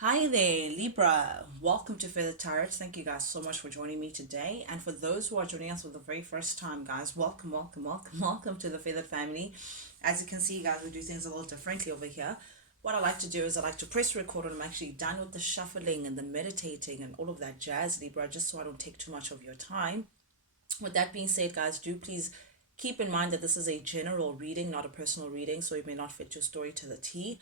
Hi there, Libra. Welcome to Feather Tarot. Thank you guys so much for joining me today. And for those who are joining us for the very first time, guys, welcome, welcome, welcome, welcome to the Feathered family. As you can see, guys, we do things a little differently over here. What I like to do is I like to press record when I'm actually done with the shuffling and the meditating and all of that jazz, Libra, just so I don't take too much of your time. With that being said, guys, do please keep in mind that this is a general reading, not a personal reading, so it may not fit your story to the T.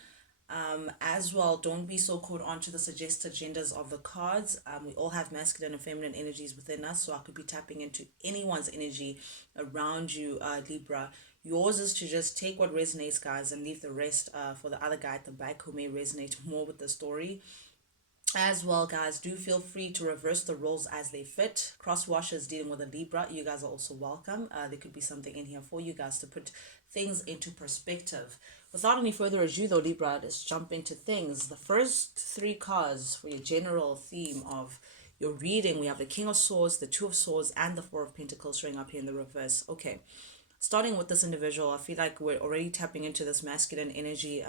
As well, don't be so caught on to the suggested genders of the cards. We all have masculine and feminine energies within us, so I could be tapping into anyone's energy around you, Libra. Yours is to just take what resonates, guys, and leave the rest for the other guy at the back who may resonate more with the story. As well, guys, do feel free to reverse the roles as they fit. Cross washers dealing with a Libra, you guys are also welcome. There could be something in here for you guys to put things into perspective. Without any further ado, though, Libra, let's jump into things. The first three cards for your general theme of your reading, we have the King of Swords, the Two of Swords, and the Four of Pentacles showing up here in the reverse. Okay, starting with this individual, I feel like we're already tapping into this masculine energy.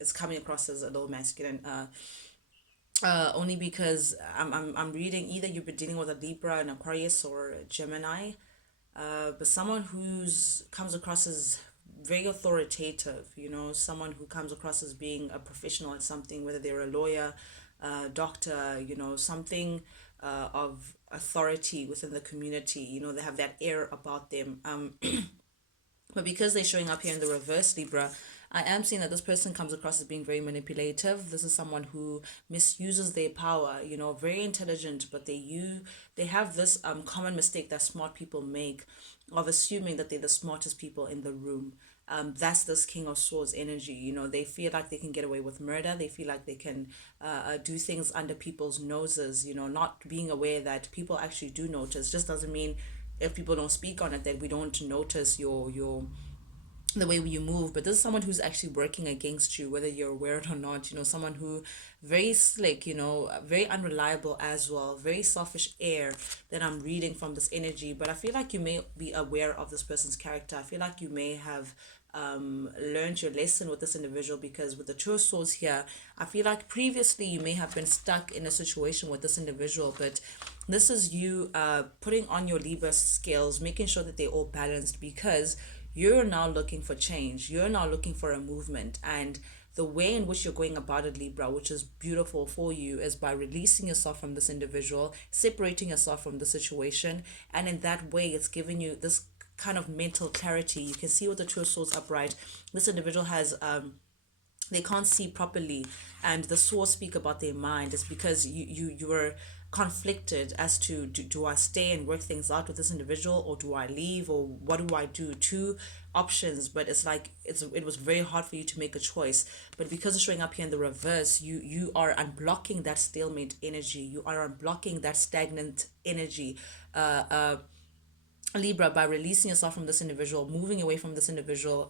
It's coming across as a little masculine. Only because I'm reading either you've been dealing with a Libra, an Aquarius, or a Gemini, but someone who's comes across as very authoritative, someone who comes across as being a professional at something, whether they're a lawyer, doctor, something of authority within the community. They have that air about them. But because they're showing up here in the reverse, Libra, I am seeing that this person comes across as being very manipulative. This is someone who misuses their power, very intelligent, but they have this common mistake that smart people make of assuming that they're the smartest people in the room. That's this King of Swords energy. They feel like they can get away with murder. They feel like they can do things under people's noses, not being aware that people actually do notice. Just doesn't mean if people don't speak on it that we don't notice your the way you move. But this is someone who's actually working against you, whether you're aware it or not. Someone who very slick, very unreliable as well, very selfish air that I'm reading from this energy. But I feel like you may be aware of this person's character. I feel like you may have learned your lesson with this individual, because with the Two of Swords here, I feel like previously you may have been stuck in a situation with this individual, but this is you putting on your Libra scales, making sure that they're all balanced, because you're now looking for change. You're now looking for a movement. And the way in which you're going about it, Libra, which is beautiful for you, is by releasing yourself from this individual, separating yourself from the situation. And in that way, it's giving you this kind of mental clarity. You can see with the Two of Swords upright, this individual has they can't see properly, and the swords speak about their mind. It's because you were conflicted as to do I stay and work things out with this individual, or do I leave, or what do I do? Two options, but it's like it was very hard for you to make a choice. But because it's showing up here in the reverse, you are unblocking that stalemate energy. You are unblocking that stagnant energy. Libra, by releasing yourself from this individual, moving away from this individual,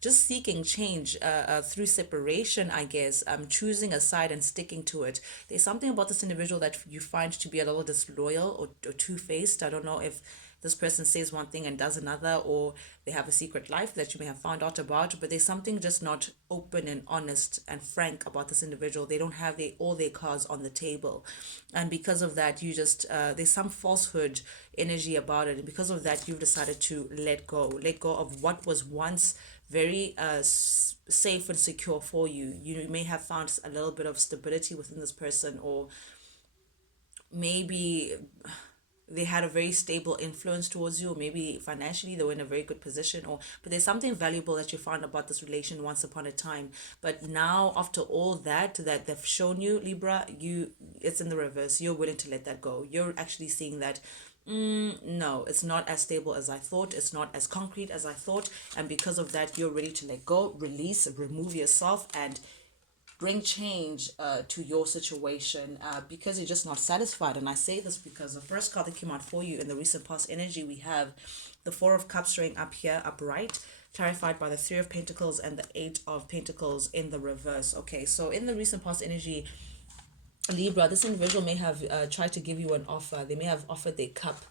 just seeking change through separation, I guess, choosing a side and sticking to it. There's something about this individual that you find to be a little disloyal or two-faced. I don't know if this person says one thing and does another, or they have a secret life that you may have found out about, but there's something just not open and honest and frank about this individual. They don't have all their cards on the table, and because of that, you just there's some falsehood energy about it, and because of that, you've decided to let go of what was once very safe and secure for you. You may have found a little bit of stability within this person, or maybe they had a very stable influence towards you, or maybe financially they were in a very good position, or but there's something valuable that you found about this relation once upon a time. But now, after all that they've shown you, Libra, it's in the reverse. You're willing to let that go. You're actually seeing that no, it's not as stable as I thought. It's not as concrete as I thought. And because of that, you're ready to let go, release, remove yourself, and bring change to your situation, because you're just not satisfied. And I say this because the first card that came out for you in the recent past energy, we have the Four of Cups showing up here upright, clarified by the Three of Pentacles and the Eight of Pentacles in the reverse. Okay, so in the recent past energy, Libra, this individual may have tried to give you an offer. They may have offered their cup,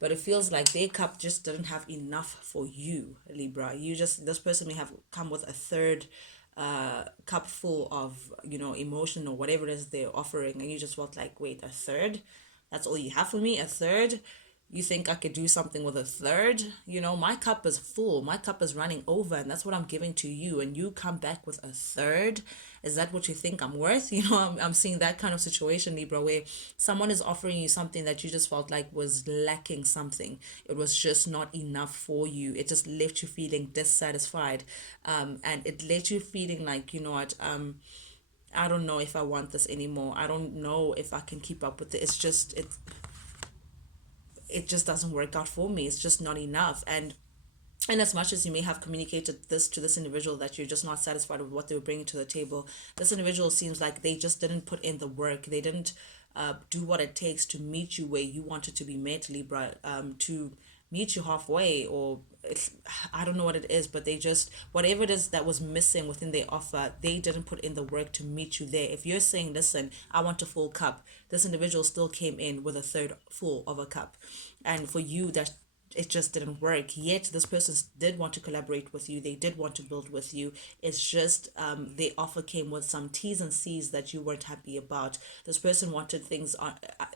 but it feels like their cup just didn't have enough for you, Libra. This person may have come with a third cup full of, emotion or whatever it is they're offering, and you just felt like, wait, a third? That's all you have for me? A third? You think I could do something with a third? My cup is full. My cup is running over, and that's what I'm giving to you. And you come back with a third? Is that what you think I'm worth? I'm seeing that kind of situation, Libra, where someone is offering you something that you just felt like was lacking something. It was just not enough for you. It just left you feeling dissatisfied. And it left you feeling like, you know what, I don't know if I want this anymore. I don't know if I can keep up with it. It just doesn't work out for me. It's just not enough. And as much as you may have communicated this to this individual that you're just not satisfied with what they were bringing to the table, this individual seems like they just didn't put in the work. They didn't do what it takes to meet you where you wanted to be met, Libra, to meet you halfway, or I don't know what it is, but they just, whatever it is that was missing within their offer, they didn't put in the work to meet you there. If you're saying, listen, I want a full cup, this individual still came in with a third full of a cup. And for you, that it just didn't work. Yet this person did want to collaborate with you. They did want to build with you. It's just the offer came with some T's and C's that you weren't happy about. This person wanted things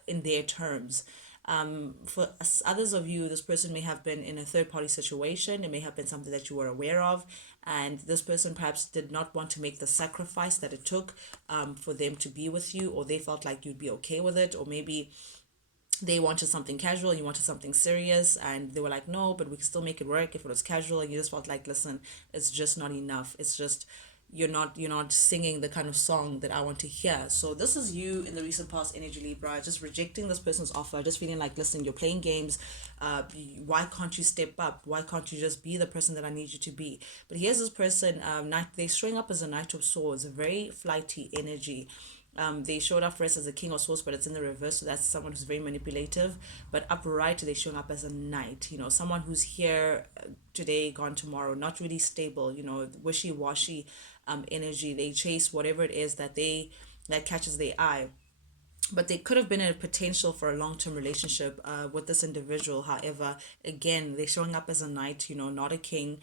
in their terms. For others of you, this person may have been in a third party situation. It may have been something that you were aware of, and this person perhaps did not want to make the sacrifice that it took for them to be with you, or they felt like you'd be okay with it, or maybe they wanted something casual, you wanted something serious, and they were like, no, but we can still make it work if it was casual. And you just felt like, listen, it's just not enough. It's just, you're not singing the kind of song that I want to hear. So this is you in the recent past energy, Libra, just rejecting this person's offer, just feeling like, listen, you're playing games. Why can't you step up? Why can't you just be the person that I need you to be? But here's this person, they're showing up as a Knight of Swords, a very flighty energy. They showed up for us as a King of Swords, but it's in the reverse, so that's someone who's very manipulative. But upright, they're showing up as a knight, someone who's here today, gone tomorrow, not really stable, wishy-washy energy. They chase whatever it is that catches their eye, but they could have been a potential for a long-term relationship with this individual. However, again, they're showing up as a knight, not a king.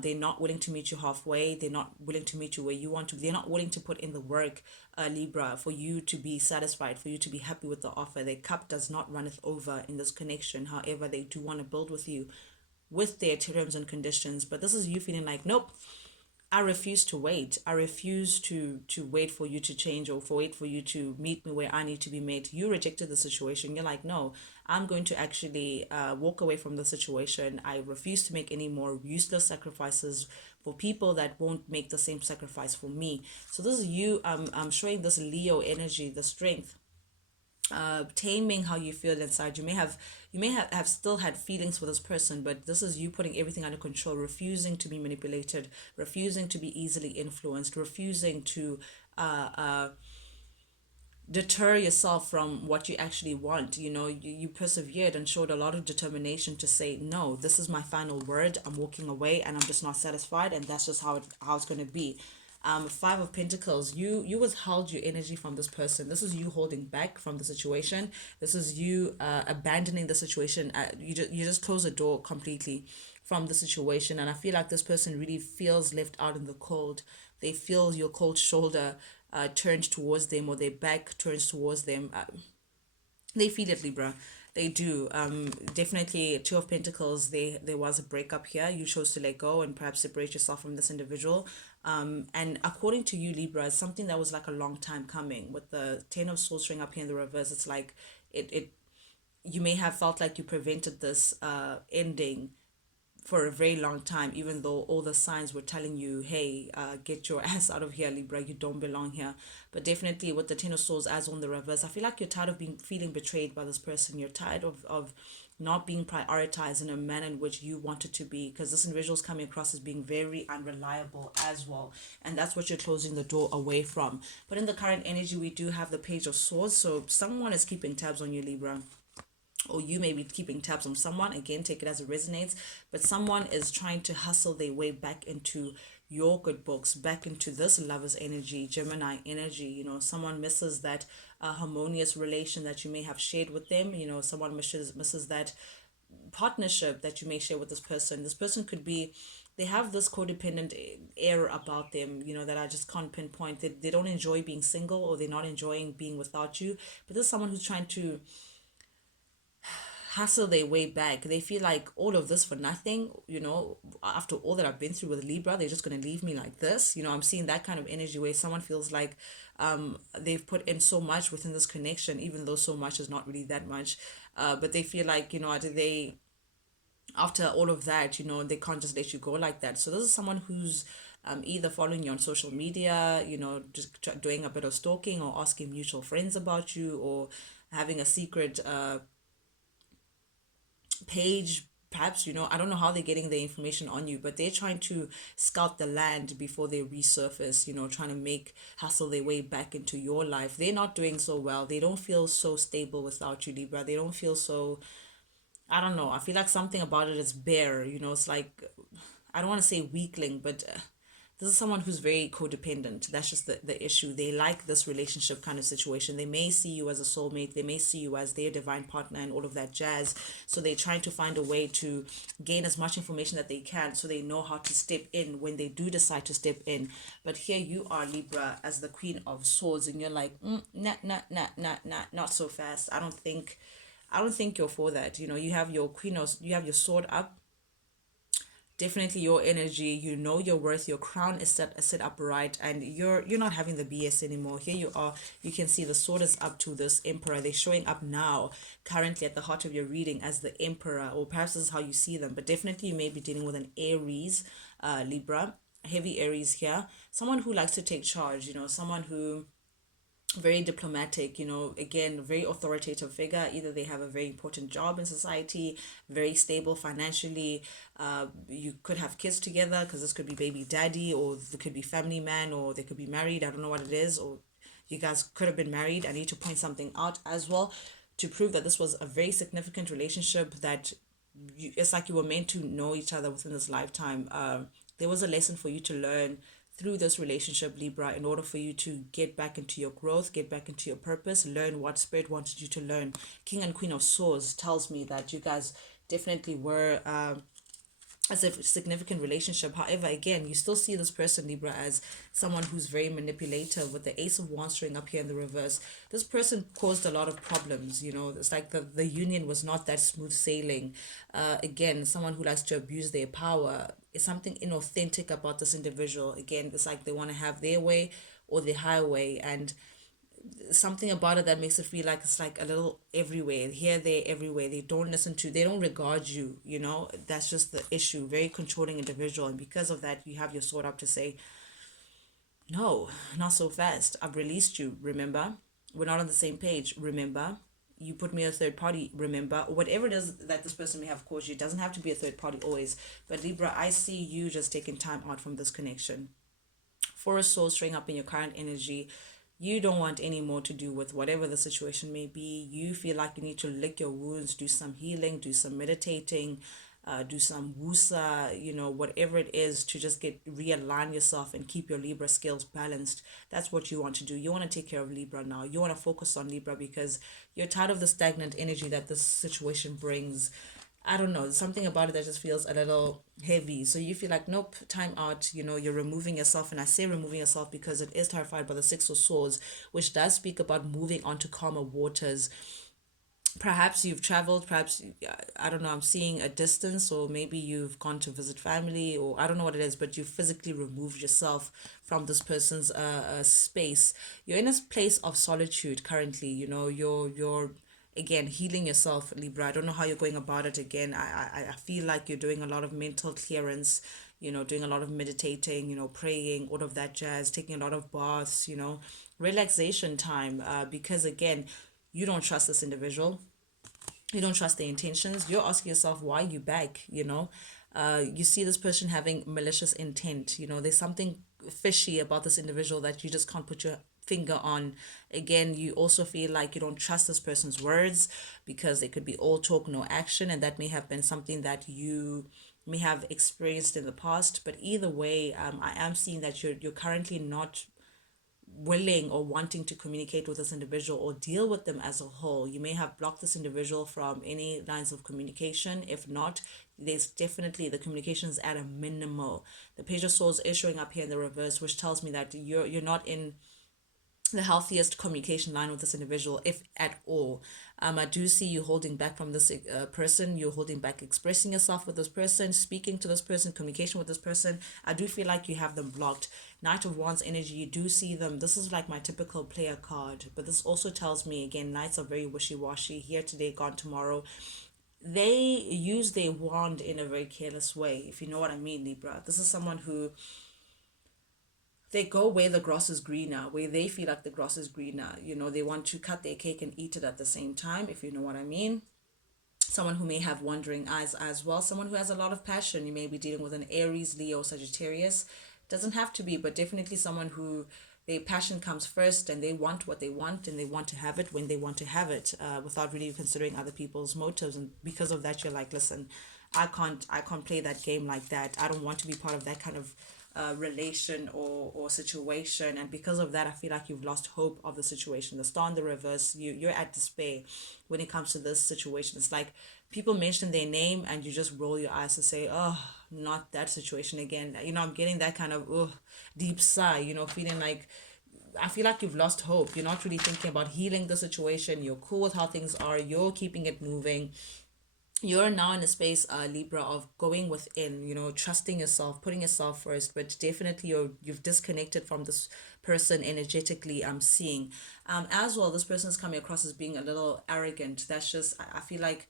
They're not willing to meet you halfway. They're not willing to meet you where you want to. They're not willing to put in the work, Libra, for you to be satisfied, for you to be happy with the offer. Their cup does not runneth over in this connection. However, they do want to build with you with their terms and conditions. But this is you feeling like, nope, I refuse to wait. I refuse to wait for you to change, or for wait for you to meet me where I need to be met. You rejected the situation. You're like, no, I'm going to actually walk away from the situation. I refuse to make any more useless sacrifices for people that won't make the same sacrifice for me. So this is you. I'm showing this Leo energy, the strength, taming how you feel inside. You may have still had feelings for this person, but this is you putting everything under control, refusing to be manipulated, refusing to be easily influenced, refusing to deter yourself from what you actually want. You persevered and showed a lot of determination to say, no, this is my final word, I'm walking away, and I'm just not satisfied, and that's just how it's going to be. Five of Pentacles, you withheld your energy from this person. This is you holding back from the situation. This is you abandoning the situation. You just close the door completely from the situation, and I feel like this person really feels left out in the cold. They feel your cold shoulder turned towards them, or their back turns towards them. They feel it, Libra. They do. Definitely, Two of Pentacles, there was a breakup here. You chose to let go and perhaps separate yourself from this individual. And according to you, Libra, it's something that was like a long time coming. With the Ten of Swords showing up here in the reverse, it's like it you may have felt like you prevented this ending for a very long time, even though all the signs were telling you, hey, get your ass out of here, Libra, you don't belong here. But definitely with the Ten of Swords as on the reverse, I feel like you're tired of feeling betrayed by this person. You're tired of not being prioritized in a manner in which you wanted to be, because this individual's coming across as being very unreliable as well, and that's what you're closing the door away from. But in the current energy, we do have the Page of Swords, so someone is keeping tabs on you, Libra, or you may be keeping tabs on someone. Again, take it as it resonates, but someone is trying to hustle their way back into your good books, back into this Lover's energy, Gemini energy. Someone misses that harmonious relation that you may have shared with them. Someone misses that partnership that you may share with this person. This person could be they have this codependent air about them, that I just can't pinpoint. They don't enjoy being single, or they're not enjoying being without you. But there's someone who's trying to hustle their way back. They feel like all of this for nothing, after all that I've been through with Libra, they're just going to leave me like this. I'm seeing that kind of energy where someone feels like they've put in so much within this connection, even though so much is not really that much. But they feel like, they after all of that, they can't just let you go like that. So this is someone who's either following you on social media, just doing a bit of stalking, or asking mutual friends about you, or having a secret page. Perhaps, I don't know how they're getting the information on you, but they're trying to scout the land before they resurface, trying to hustle their way back into your life. They're not doing so well. They don't feel so stable without you, Libra. They don't feel so, I don't know. I feel like something about it is bare. It's like, I don't want to say weakling, but this is someone who's very codependent. That's just the issue. They like this relationship kind of situation. They may see you as a soulmate. They may see you as their divine partner and all of that jazz. So they're trying to find a way to gain as much information that they can, so they know how to step in when they do decide to step in. But here you are, Libra, as the Queen of Swords, and you're like, not so fast. I don't think you're for that. You have your you have your sword up. Definitely your energy, your worth, your crown is set up right, and you're not having the BS anymore. Here you are, you can see the sword is up to this emperor. They're showing up now, currently at the heart of your reading, as the emperor, or perhaps this is how you see them, but definitely you may be dealing with an Aries, Libra, heavy Aries here. Someone who likes to take charge, someone who very diplomatic, again, very authoritative figure. Either they have a very important job in society, very stable financially. You could have kids together, because this could be baby daddy, or there could be family man, or they could be married. I don't know what it is, or you guys could have been married. I need to point something out as well to prove that this was a very significant relationship, that it's like you were meant to know each other within this lifetime. There was a lesson for you to learn through this relationship, Libra, in order for you to get back into your growth, get back into your purpose, learn what Spirit wanted you to learn. King and Queen of Swords tells me that you guys definitely were as a significant relationship. However, again, you still see this person, Libra, as someone who's very manipulative, with the Ace of Wands showing up here in the reverse. This person caused a lot of problems. It's like the union was not that smooth sailing. Again, someone who likes to abuse their power. It's something inauthentic about this individual. Again, it's like they want to have their way or their highway, and something about it that makes it feel like it's like a little everywhere, here, there, everywhere. They don't regard you. That's just the issue. Very controlling individual, and because of that, you have your sword up to say, no, not so fast. I've released you, remember? We're not on the same page, remember? You put me a third party, remember? Whatever it is that this person may have caused you, it doesn't have to be a third party always. But Libra, I see you just taking time out from this connection. For a soul showing up in your current energy, you don't want any more to do with whatever the situation may be. You feel like you need to lick your wounds, do some healing, do some meditating, do some wusa, whatever it is, to just realign yourself and keep your Libra scales balanced. That's what you want to do. You want to take care of Libra now. You want to focus on Libra, because you're tired of the stagnant energy that this situation brings. I don't know, something about it that just feels a little heavy. So you feel like, nope, time out. You're removing yourself. And I say removing yourself because it is clarified by the Six of Swords, which does speak about moving on to calmer waters. Perhaps you've traveled, perhaps, I don't know, I'm seeing a distance, or maybe you've gone to visit family, or I don't know what it is, but you physically removed yourself from this person's space. You're in a place of solitude currently. You're again healing yourself, Libra. I don't know how you're going about it. Again, I feel like you're doing a lot of mental clearance, doing a lot of meditating, praying, all of that jazz, taking a lot of baths, relaxation time, because again, you don't trust this individual. You don't trust their intentions. You're asking yourself, why are you back? You see this person having malicious intent. There's something fishy about this individual that you just can't put your finger on. Again, you also feel like you don't trust this person's words, because they could be all talk, no action, and that may have been something that you may have experienced in the past. But either way, I am seeing that you're currently not willing or wanting to communicate with this individual or deal with them as a whole. You may have blocked this individual from any lines of communication. If not, there's definitely the communications at a minimal. The Page of Swords is showing up here in the reverse, which tells me that you're not in the healthiest communication line with this individual, if at all. I do see you holding back from this person. You're holding back expressing yourself with this person, speaking to this person, communication with this person. I do feel like you have them blocked. Knight of Wands energy, you do see them. This is like my typical player card, but this also tells me, again, Knights are very wishy-washy, here today, gone tomorrow. They use their wand in a very careless way, if you know what I mean, Libra. This is someone who, they go where the grass is greener, where they feel like the grass is greener. They want to cut their cake and eat it at the same time, if you know what I mean. Someone who may have wandering eyes as well. Someone who has a lot of passion. You may be dealing with an Aries, Leo, Sagittarius. Doesn't have to be, but definitely someone who their passion comes first and they want what they want and they want to have it when they want to have it, without really considering other people's motives. And because of that, you're like, listen, I can't play that game like that. I don't want to be part of that kind of relation or situation. And because of that, I feel like you've lost hope of the situation. The Star in the reverse, you're at despair when it comes to this situation. It's like people mention their name and you just roll your eyes to say, oh, not that situation again. I'm getting that kind of deep sigh, feeling like, I feel like you've lost hope. You're not really thinking about healing the situation. You're cool with how things are. You're keeping it moving. You're now in a space, Libra, of going within, trusting yourself, putting yourself first. But definitely you've disconnected from this person energetically. I'm seeing as well, this person is coming across as being a little arrogant. That's just, I feel like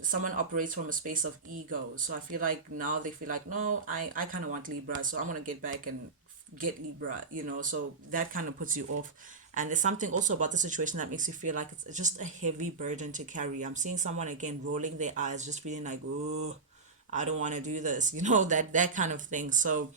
someone operates from a space of ego. So I feel like now they feel like, no, I kind of want Libra, so I'm going to get back and get Libra, so that kind of puts you off. And there's something also about the situation that makes you feel like it's just a heavy burden to carry. I'm seeing someone, again, rolling their eyes, just feeling like, oh, I don't want to do this, that kind of thing. So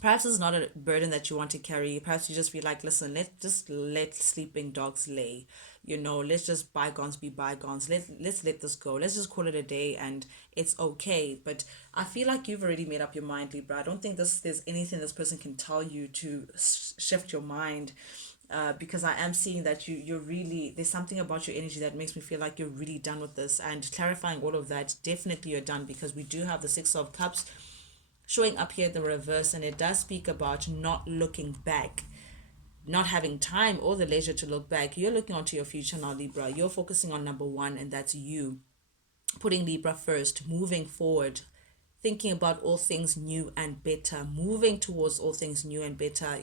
perhaps it's not a burden that you want to carry. Perhaps you just feel like, listen, let's just let sleeping dogs lay. Let's just bygones be bygones. Let's let this go. Let's just call it a day and it's okay. But I feel like you've already made up your mind, Libra. I don't think there's anything this person can tell you to shift your mind. Because I am seeing that you're really, there's something about your energy that makes me feel like you're really done with this. And clarifying all of that, definitely you're done, because we do have the Six of Cups showing up here in the reverse, and it does speak about not looking back, not having time or the leisure to look back. You're looking onto your future now, Libra. You're focusing on number one, and that's you. Putting Libra first, moving forward, thinking about all things new and better, moving towards all things new and better,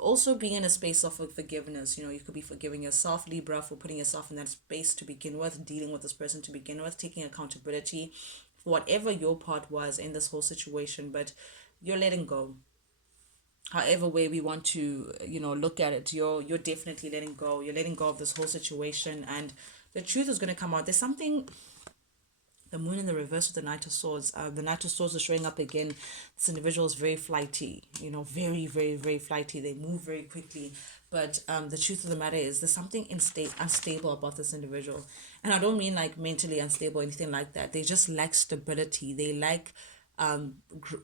also being in a space of forgiveness. You could be forgiving yourself, Libra, for putting yourself in that space to begin with, dealing with this person to begin with, taking accountability for whatever your part was in this whole situation. But you're letting go. However way we want to, look at it, you're definitely letting go. You're letting go of this whole situation, and the truth is going to come out. There's something, the Moon in the reverse with the Knight of Swords. The Knight of Swords is showing up again. This individual is very flighty, very, very, very flighty. They move very quickly. But the truth of the matter is there's something unstable about this individual. And I don't mean like mentally unstable or anything like that. They just lack stability. They lack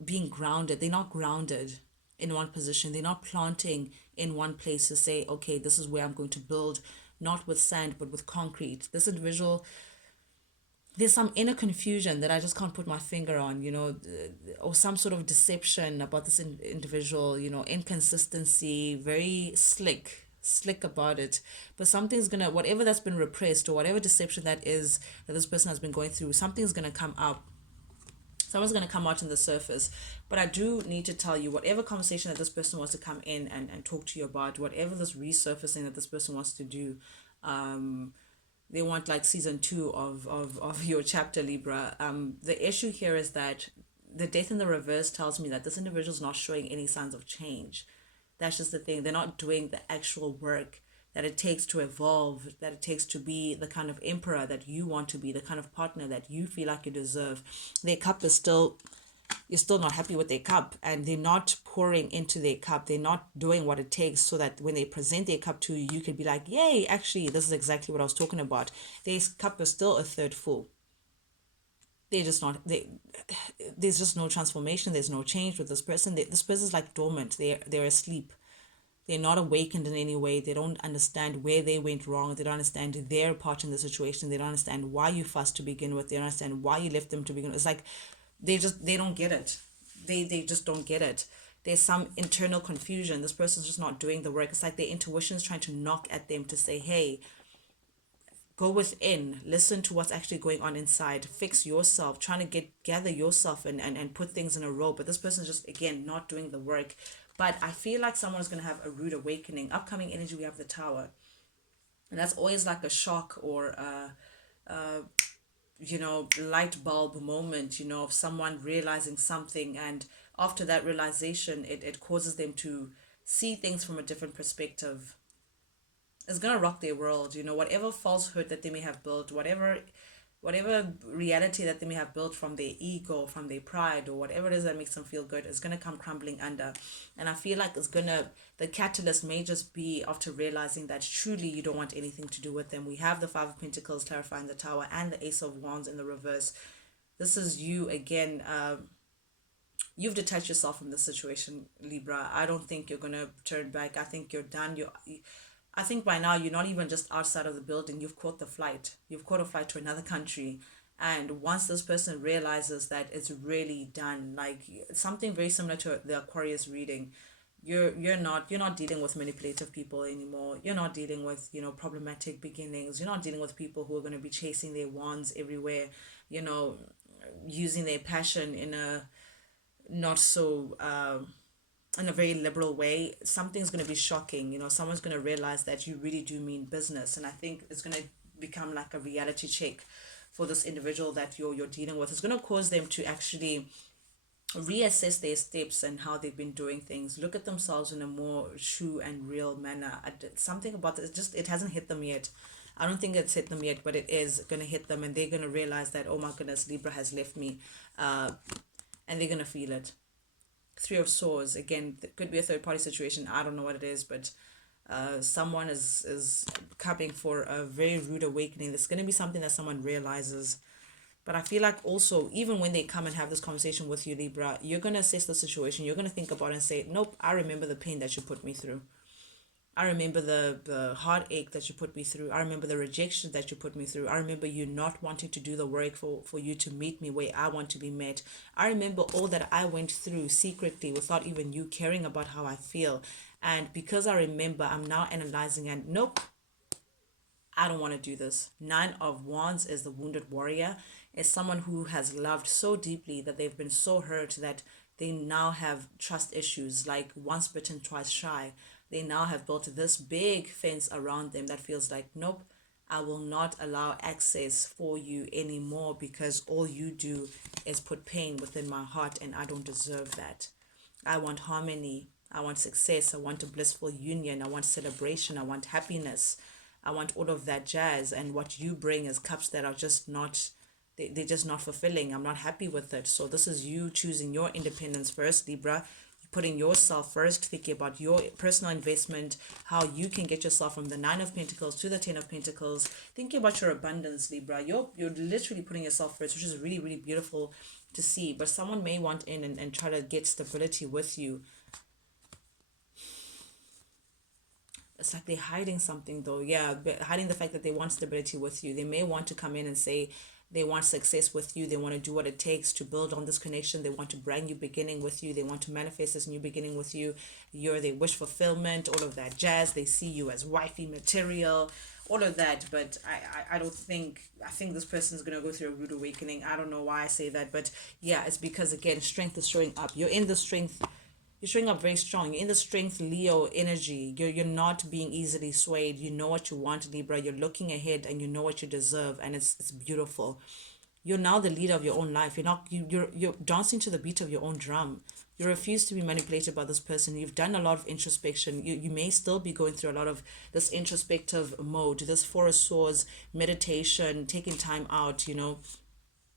being grounded. They're not grounded in one position. They're not planting in one place to say, okay, this is where I'm going to build, not with sand, but with concrete. This individual, there's some inner confusion that I just can't put my finger on, or some sort of deception about this individual, inconsistency, very slick about it. But something's gonna, whatever that's been repressed or whatever deception that is that this person has been going through, something's gonna come up. Someone's going to come out on the surface. But I do need to tell you, whatever conversation that this person wants to come in and talk to you about, whatever this resurfacing that this person wants to do, they want like season 2 of your chapter, Libra. The issue here is that the Death in the reverse tells me that this individual is not showing any signs of change. That's just the thing. They're not doing the actual work that it takes to evolve, that it takes to be the kind of emperor that you want to be, the kind of partner that you feel like you deserve. Their cup is still, you're still not happy with their cup, and they're not pouring into their cup. They're not doing what it takes so that when they present their cup to you, you can be like, yay, actually, this is exactly what I was talking about. Their cup is still a third full. They're just not, there's just no transformation. There's no change with this person. This person is like dormant. They're asleep. They're not awakened in any way. They don't understand where they went wrong. They don't understand their part in the situation. They don't understand why you fussed to begin with. They don't understand why you left them to begin with. It's like they don't get it. They just don't get it. There's some internal confusion. This person's just not doing the work. It's like their intuition is trying to knock at them to say, hey, go within, listen to what's actually going on inside, fix yourself, trying to gather yourself and put things in a row. But this person's just, again, not doing the work. But I feel like someone's going to have a rude awakening. Upcoming energy, we have the Tower. And that's always like a shock or light bulb moment, of someone realizing something. And after that realization, it causes them to see things from a different perspective. It's gonna rock their world. Whatever falsehood that they may have built, whatever reality that they may have built from their ego, from their pride, or whatever it is that makes them feel good, is gonna come crumbling under. And I feel like the catalyst may just be after realizing that truly you don't want anything to do with them. We have the Five of Pentacles clarifying the Tower and the Ace of Wands in the reverse. This is you again. You've detached yourself from the situation, Libra. I don't think you're gonna turn back. I think you're done. I think by now you're not even just outside of the building. You've caught the flight. You've caught a flight to another country. And once this person realizes that it's really done, like something very similar to the Aquarius reading, you're not dealing with manipulative people anymore. You're not dealing with, problematic beginnings. You're not dealing with people who are going to be chasing their wands everywhere, using their passion in a not so in a very liberal way. Something's going to be shocking. Someone's going to realize that you really do mean business. And I think it's going to become like a reality check for this individual that you're dealing with. It's going to cause them to actually reassess their steps and how they've been doing things, look at themselves in a more true and real manner. Something about this, it hasn't hit them yet. I don't think it's hit them yet, but it is going to hit them, and they're going to realize that, oh my goodness, Libra has left me, and they're going to feel it. Three of Swords, again, it could be a third party situation. I don't know what it is, but someone is coming for a very rude awakening. There's going to be something that someone realizes. But I feel like also, even when they come and have this conversation with you, Libra, you're going to assess the situation. You're going to think about it and say, nope, I remember the pain that you put me through. I remember the heartache that you put me through. I remember the rejection that you put me through. I remember you not wanting to do the work for you to meet me where I want to be met. I remember all that I went through secretly without even you caring about how I feel. And because I remember, I'm now analyzing and nope, I don't want to do this. Nine of Wands is the wounded warrior. It's someone who has loved so deeply that they've been so hurt that they now have trust issues, like once bitten, twice shy. They now have built this big fence around them that feels like, nope, I will not allow access for you anymore because all you do is put pain within my heart and I don't deserve that. I want harmony. I want success. I want a blissful union. I want celebration. I want happiness. I want all of that jazz. And what you bring is cups that are just not, they're just not fulfilling. I'm not happy with it. So this is you choosing your independence first, Libra. Putting yourself first, thinking about your personal investment, how you can get yourself from the Nine of Pentacles to the Ten of Pentacles, thinking about your abundance, Libra. You're literally putting yourself first, which is really, really beautiful to see. But someone may want in and try to get stability with you. It's like they're hiding something though. Yeah, hiding the fact that they want stability with you. They may want to come in and say, they want success with you. They want to do what it takes to build on this connection. They want to brand new beginning with you. They want to manifest this new beginning with you. They wish fulfillment, all of that jazz. They see you as wifey material, all of that. But I think this person is going to go through a rude awakening. I don't know why I say that. But yeah, it's because, again, strength is showing up. You're in the strength. You're showing up very strong. You're in the strength Leo energy. You're not being easily swayed. You know what you want, Libra. You're looking ahead and you know what you deserve, and it's beautiful. You're now the leader of your own life. You're dancing to the beat of your own drum. You refuse to be manipulated by this person. You've done a lot of introspection. You may still be going through a lot of this introspective mode, this Four of Swords, meditation, taking time out,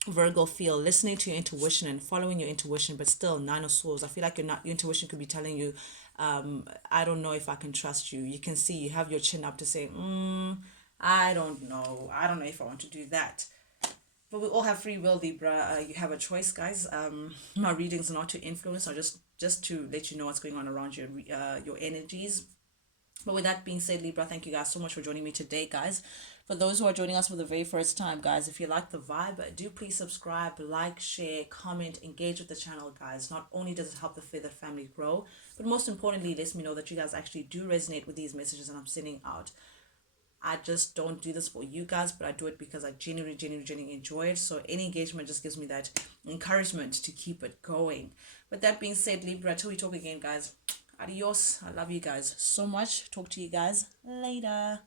Virgo feel, listening to your intuition and following your intuition, but still Nine of Swords. I feel like your intuition could be telling you, I don't know if I can trust you. You can see you have your chin up to say, I don't know. I don't know if I want to do that. But we all have free will, Libra. You have a choice, guys. My readings are not to influence, or just to let you know what's going on around your energies. But with that being said, Libra, thank you guys so much for joining me today, guys. For those who are joining us for the very first time, guys, if you like the vibe, do please subscribe, like, share, comment, engage with the channel, guys. Not only does it help the Feather family grow, but most importantly, it lets me know that you guys actually do resonate with these messages that I'm sending out. I just don't do this for you guys, but I do it because I genuinely enjoy it. So any engagement just gives me that encouragement to keep it going. With that being said, Libra, till we talk again, guys, adios. I love you guys so much. Talk to you guys later.